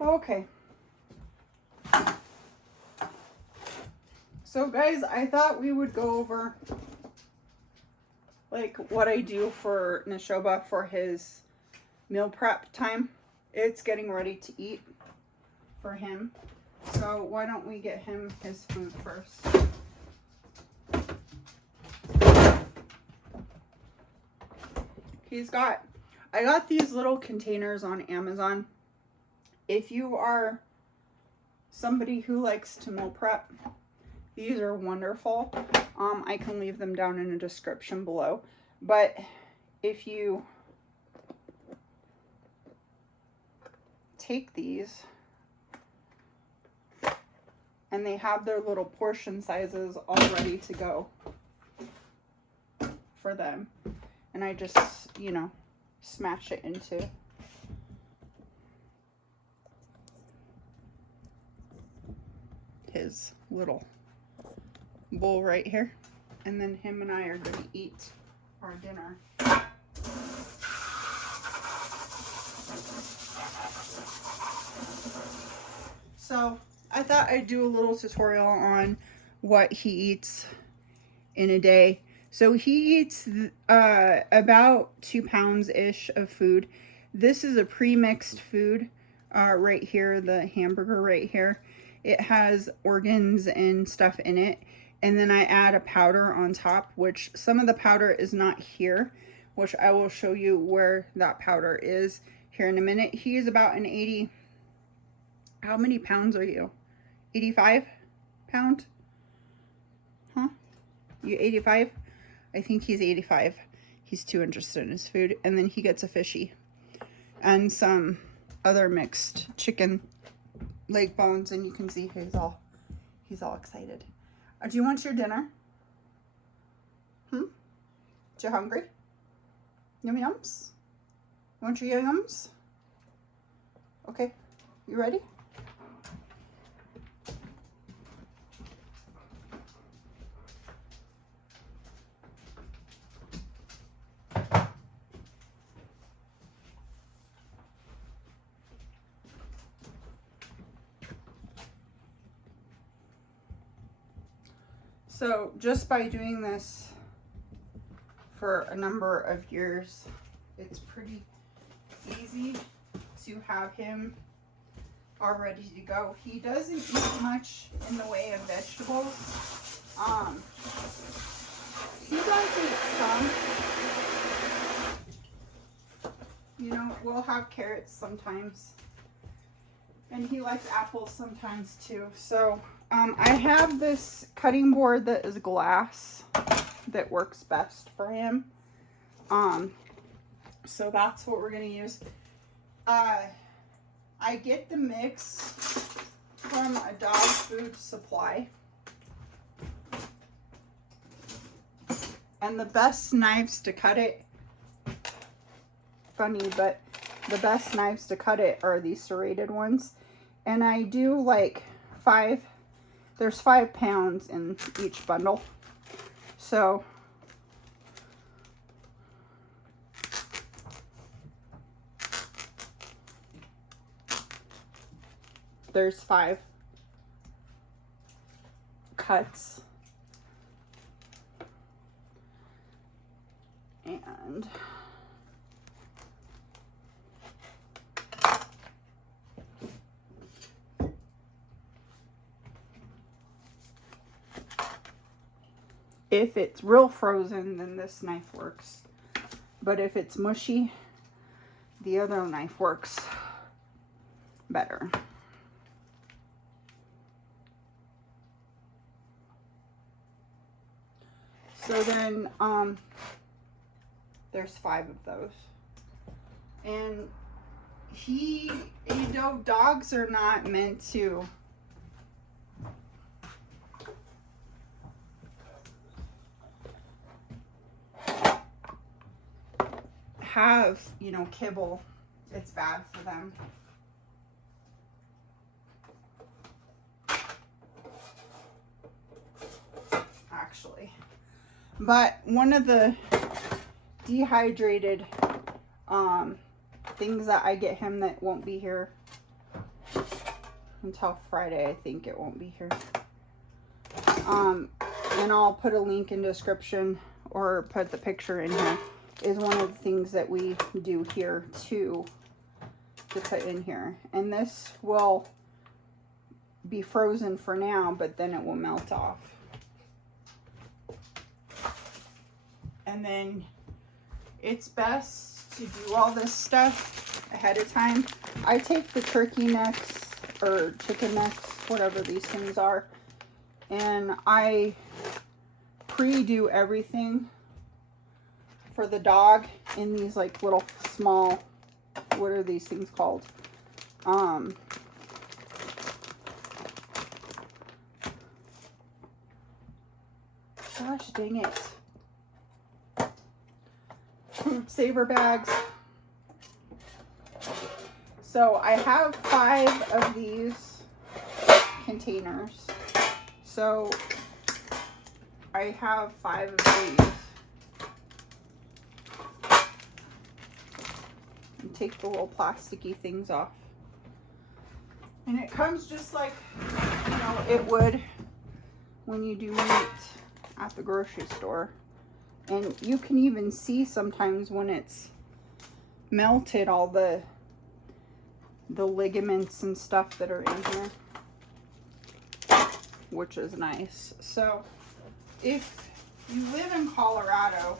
Okay. So guys, I thought we would go over like what I do for Nashoba for his meal prep time. It's getting ready to eat for him. So why don't we get him his food first? I got these little containers on Amazon. If you are somebody who likes to meal prep, these are wonderful. I can leave them down in the description below. But if you take these, and they have their little portion sizes all ready to go for them. And I just, you know, smash it into his little bowl right here. And then him and I are going to eat our dinner. So I thought I'd do a little tutorial on what he eats in a day. So he eats about 2 pounds-ish of food. This is a pre-mixed food right here, the hamburger right here. It has organs and stuff in it. And then I add a powder on top, which some of the powder is not here, which I will show you where that powder is here in a minute. He is about an 80, how many pounds are you? 85 pound? Huh? You 85? I think he's 85. He's too interested in his food. And then he gets a fishy and some other mixed chicken leg bones, and you can see he's all excited. Do you want your dinner? You hungry? Yum yums? You want your yum yums? Okay, you ready? So just by doing this for a number of years, it's pretty easy to have him all ready to go. He doesn't eat much in the way of vegetables. He does eat some. You know, we'll have carrots sometimes. And he likes apples sometimes too. So I have this cutting board that is glass that works best for him. So that's what we're going to use. I get the mix from a dog food supply. And the best knives to cut it, funny, but the best knives to cut it are these serrated ones. And I do like 5, there's 5 pounds in each bundle. So there's 5 cuts. And if it's real frozen, then this knife works. But if it's mushy, the other knife works better. So then, there's 5 of those. And you know, dogs are not meant to have, you know, kibble. It's bad for them. But one of the dehydrated things that I get him that won't be here until Friday, I think it won't be here. And I'll put a link in description or put the picture in here, is one of the things that we do here too, to put in here. And this will be frozen for now, but then it will melt off. And then it's best to do all this stuff ahead of time. I take the turkey necks or chicken necks, whatever these things are, and I pre-do everything for the dog in these like little small, what are these things called? Gosh dang it. Food saver bags. So I have 5 of these containers. So I have 5 of these. And take the little plasticky things off. And it comes just like, you know, it would when you do meat at the grocery store. And you can even see sometimes when it's melted all the ligaments and stuff that are in here, which is nice. So if you live in Colorado,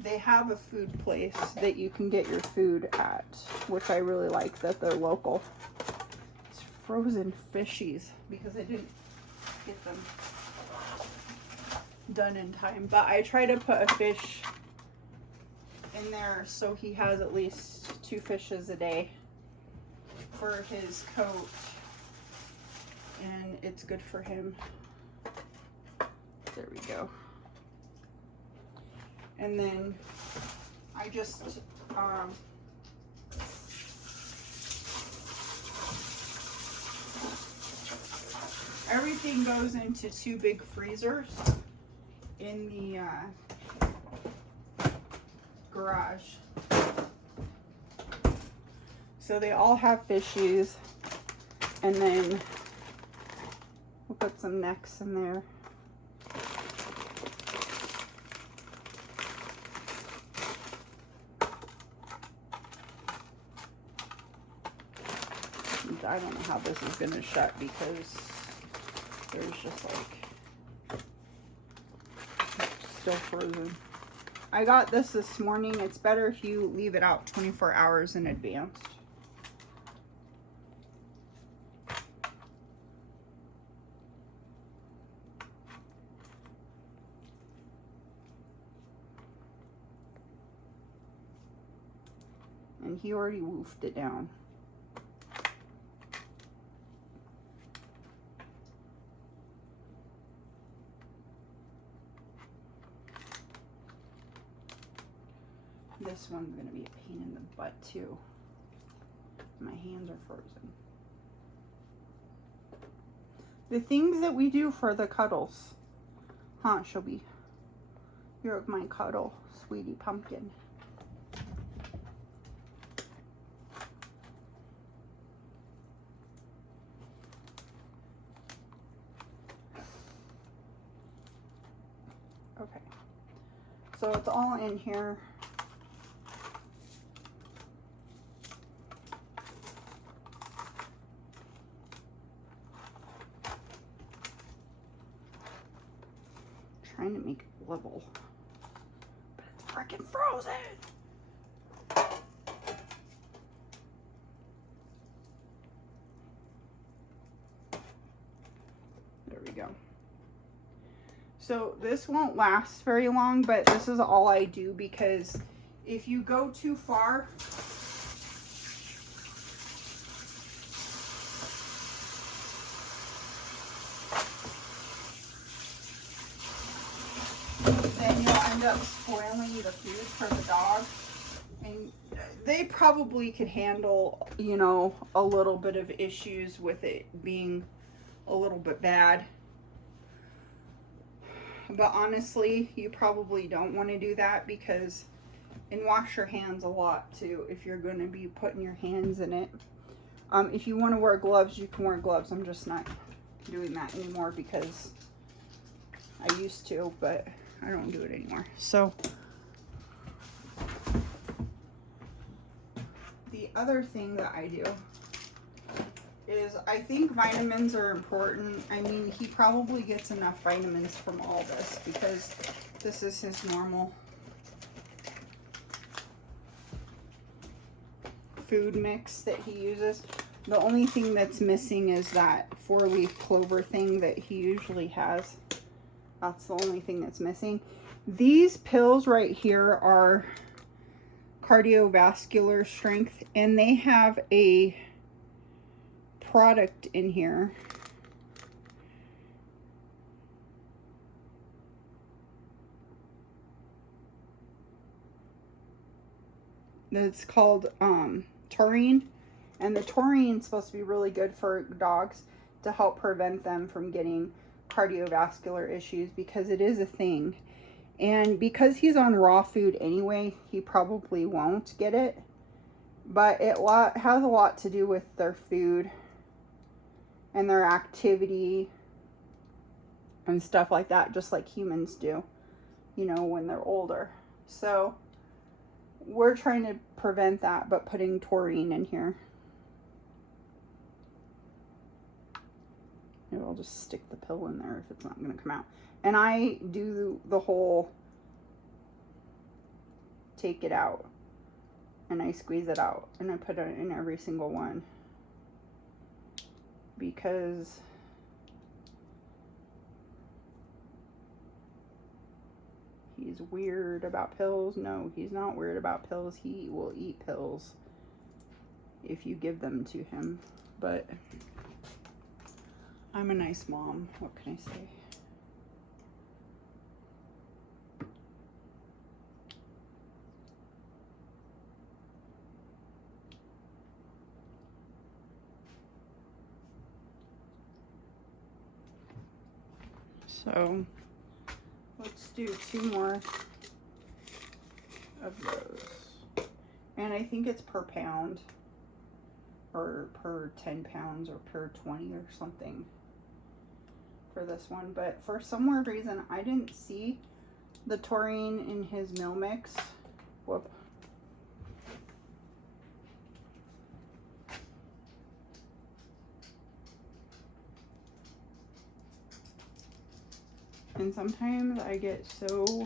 they have a food place that you can get your food at, which I really like that they're local. It's frozen fishies because I didn't get them done in time, but I try to put a fish in there so he has at least 2 fishes a day for his coat, and it's good for him. There we go. And then I just everything goes into 2 big freezers in the garage. So they all have fishies, and then we'll put some necks in there. And I don't know how this is going to shut because there's just like still frozen. I got this morning. It's better if you leave it out 24 hours in advance. And he already woofed it down. This one's going to be a pain in the butt too. My hands are frozen. The things that we do for the cuddles. Huh, Shelby? You're my cuddle, sweetie pumpkin. Okay. So it's all in here. Trying to make it level, but it's freaking frozen. There we go. So this won't last very long, but this is all I do because if you go too far, then you'll end up spoiling the food for the dog. And they probably could handle, you know, a little bit of issues with it being a little bit bad. But honestly, you probably don't want to do that because, and wash your hands a lot too if you're going to be putting your hands in it. If you want to wear gloves, you can wear gloves. I'm just not doing that anymore because I used to, but I don't do it anymore. So the other thing that I do is I think vitamins are important. I mean, he probably gets enough vitamins from all this because this is his normal food mix that he uses. The only thing that's missing is that 4-leaf clover thing that he usually has. That's the only thing that's missing. These pills right here are cardiovascular strength, and they have a product in here that's called taurine, and the taurine is supposed to be really good for dogs to help prevent them from getting cardiovascular issues because it is a thing. And because he's on raw food anyway, he probably won't get it, but it has a lot to do with their food and their activity and stuff like that, just like humans do, you know, when they're older. So we're trying to prevent that, but putting taurine in here. Maybe I'll just stick the pill in there if it's not going to come out. And I do the whole take it out, and I squeeze it out, and I put it in every single one because he's weird about pills. No, he's not weird about pills. He will eat pills if you give them to him. But I'm a nice mom. What can I say? So let's do 2 more of those. And I think it's per pound or per 10 pounds or per 20 or something for this one. But for some weird reason, I didn't see the taurine in his meal mix. Whoop. And sometimes I get so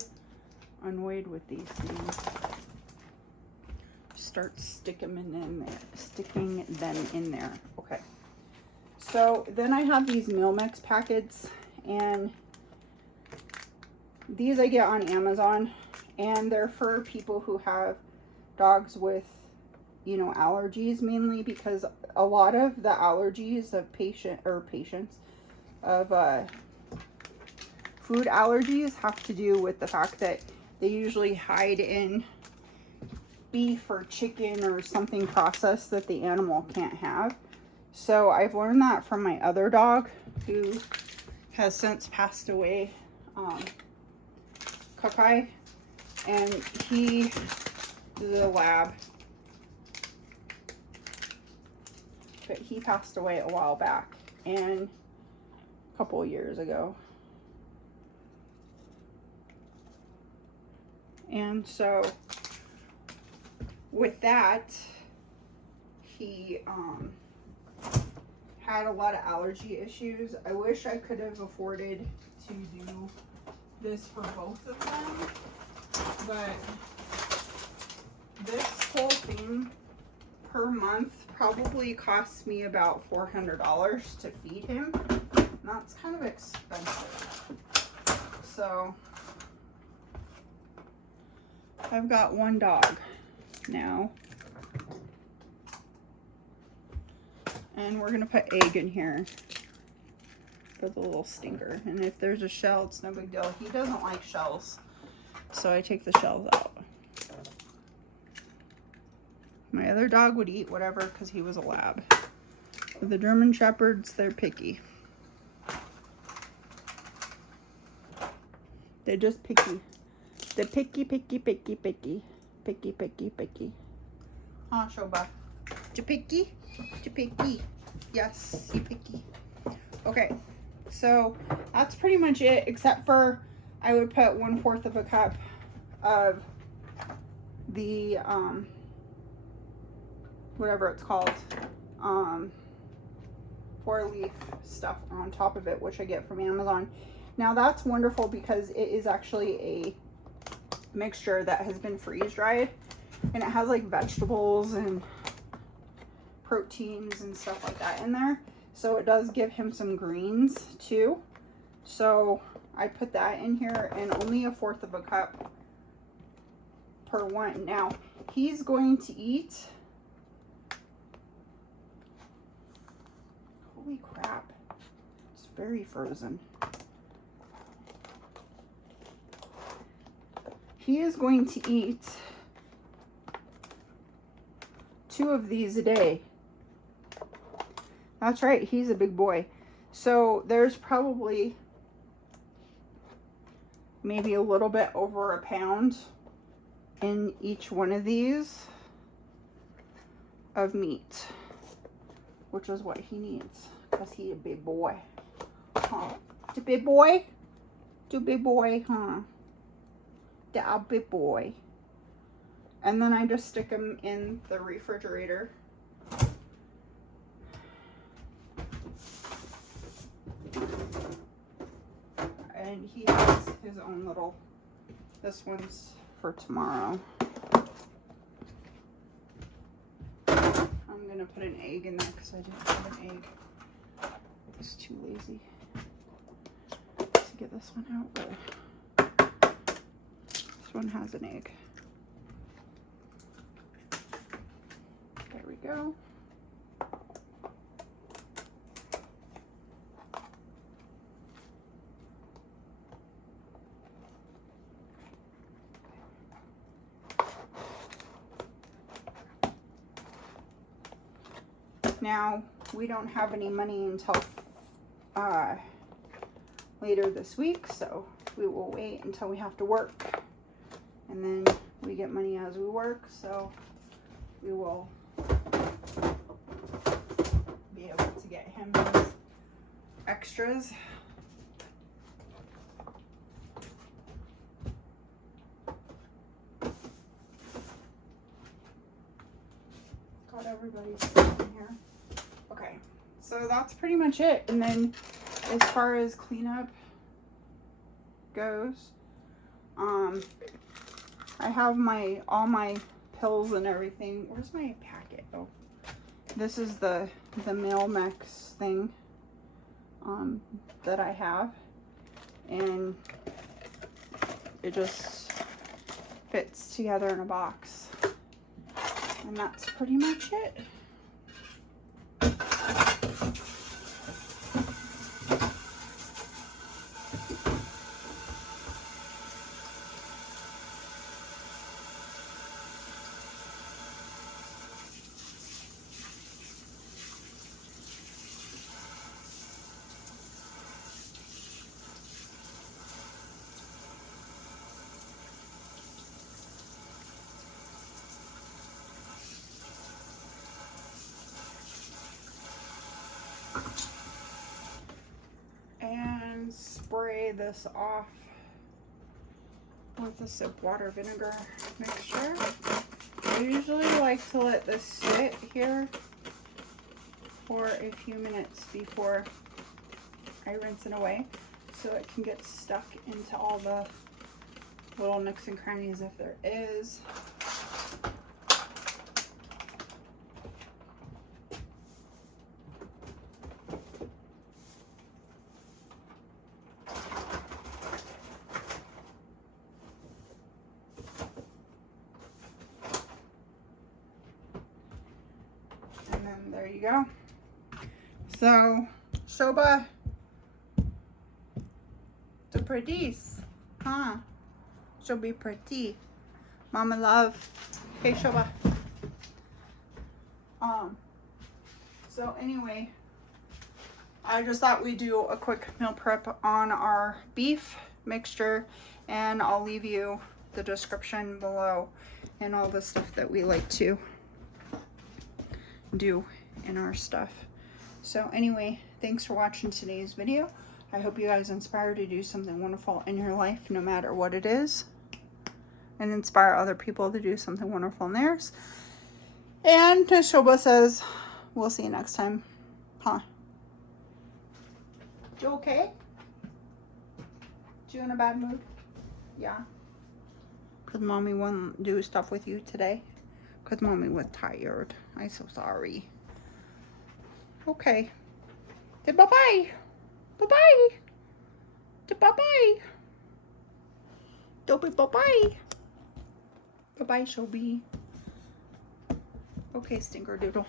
annoyed with these things. Start sticking them in there. Okay. So then I have these meal mix packets, and these I get on Amazon, and they're for people who have dogs with, you know, allergies, mainly because a lot of the allergies of patients of food allergies have to do with the fact that they usually hide in beef or chicken or something processed that the animal can't have. So I've learned that from my other dog who has since passed away, Kakai, and he is a lab, but he passed away a while back, and a couple of years ago. And so with that, he had a lot of allergy issues. I wish I could have afforded to do this for both of them, but this whole thing per month probably costs me about $400 to feed him. And that's kind of expensive. So I've got one dog now, and we're gonna put egg in here for the little stinker. And if there's a shell, it's no big deal. He doesn't like shells, so I take the shells out. My other dog would eat whatever because he was a lab. But the German Shepherds, they're picky. They're just picky. They're picky, picky, picky, picky. Picky, picky, picky. Huh, Shoba? You picky? You picky? Yes, you picky. Okay, so that's pretty much it, except for I would put 1/4 of a cup of the, whatever it's called, 4-leaf stuff on top of it, which I get from Amazon. Now that's wonderful because it is actually a mixture that has been freeze dried, and it has like vegetables and proteins and stuff like that in there. So it does give him some greens too. So I put that in here, and only 1/4 of a cup per one. Now he's going to eat, holy crap, it's very frozen. He is going to eat 2 of these a day. That's right, he's a big boy. So there's probably maybe a little bit over a pound in each one of these of meat, which is what he needs because he's a big boy. Huh? The big boy? The big boy, huh? The big boy. And then I just stick him in the refrigerator. And he has his own little, this one's for tomorrow. I'm gonna put an egg in there because I didn't have an egg. I was too lazy to get this one out, but this one has an egg. There we go. Now, we don't have any money until later this week, so we will wait until we have to work. And then we get money as we work, so we will be able to get him his extras. Got everybody's stuff in here. Okay, so that's pretty much it. And then as far as cleanup goes, I have all my pills and everything. Where's my packet? Oh, this is the Mailmex thing that I have, and it just fits together in a box, and that's pretty much it. And spray this off with the soap water vinegar mixture. I usually like to let this sit here for a few minutes before I rinse it away, so it can get stuck into all the little nooks and crannies if there is. And then there you go. So, Shoba, the pretties, huh? She'll be pretty. Mama love. Hey, Shoba. So anyway, I just thought we'd do a quick meal prep on our beef mixture, And I'll leave you the description below and all the stuff that we like to do in our stuff. So anyway, thanks for watching today's video. I hope you guys inspire to do something wonderful in your life, no matter what it is, and inspire other people to do something wonderful in theirs. And Shoba says, we'll see you next time. Huh? You okay? You in a bad mood? Yeah. Because Mommy wouldn't do stuff with you today. Because Mommy was tired. I'm so sorry. Okay. Say bye-bye. Bye-bye. Say bye-bye. Dobby, bye-bye. Bye-bye, Shobi. Okay, Stinker Doodle.